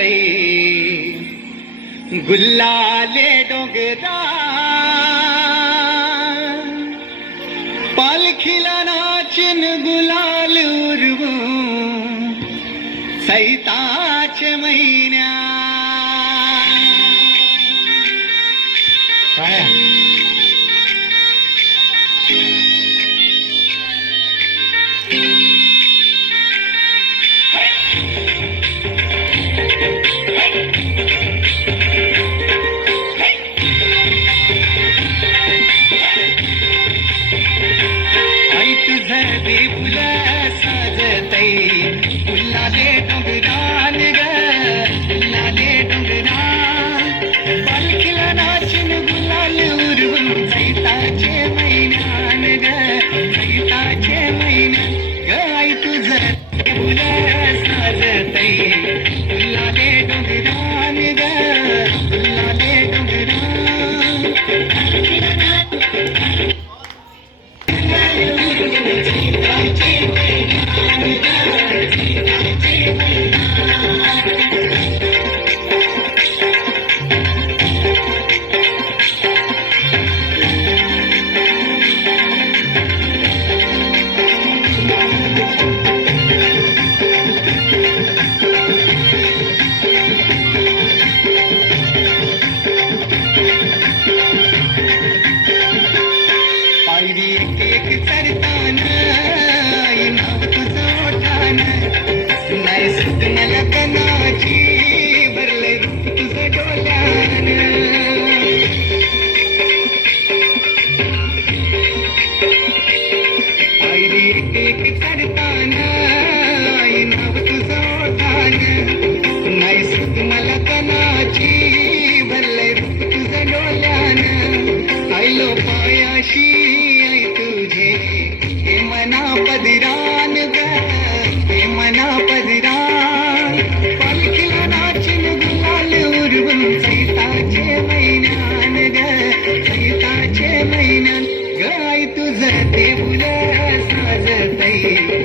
साजतई गुल्लाले डोंगरा पालखीला नाचन गुलाल उरवू सैताचे महिन्या आई तुझं देऊळ साजतई गुल्लाले डोंगरान ग गुल्लाले डोंगरा पालखीला नाचन गुलाल उरवून चैताचे महिन्यान ग चैताचे महिन्यान ग आई तुझं देऊळ साजतई गुल्लाले डोंगरान ग गुल्लाले डोंगरा पायरी एक एक चढताना आई नाव तुझं ओठानं नाही सुट मला कणाची भरले रूप तुझं डोल्यानं पायरी एक एक चढताना आई नाव तुझं ओठानं नाही सुट मला कणाची भरले रूप तुझं डोल्यानं आयलो पायाशी मना पदरान ग हे मना पदरान पालखीला नाचन गुलाल उरवून चैताचे महिन्यान ग चैताचे महिन्यान ग आई तुझं देऊळ साजतई